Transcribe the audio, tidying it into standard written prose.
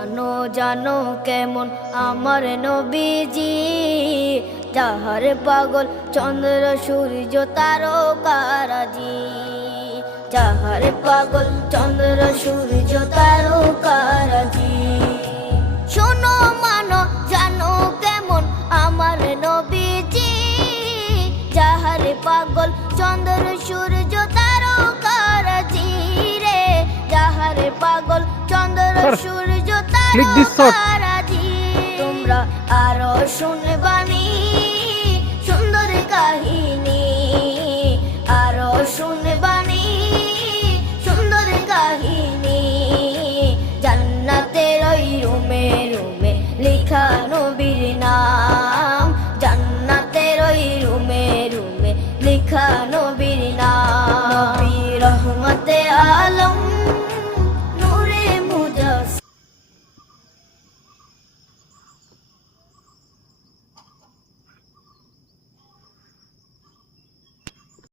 জানো জানো কেমন আমার নবীজি, যাহার পাগল চন্দ্র সূর্য তারকারাজি, যাহার পাগল চন্দ্র সূর্য তারকারাজি। শোনো মানো জানো কেমন আমার নবীজি, যাহার পাগল চন্দ্র সূর্য তারকারাজি রে, যাহার পাগল চন্দ্র সূর্য তারকারাজি। তোমরা আরো শুনবা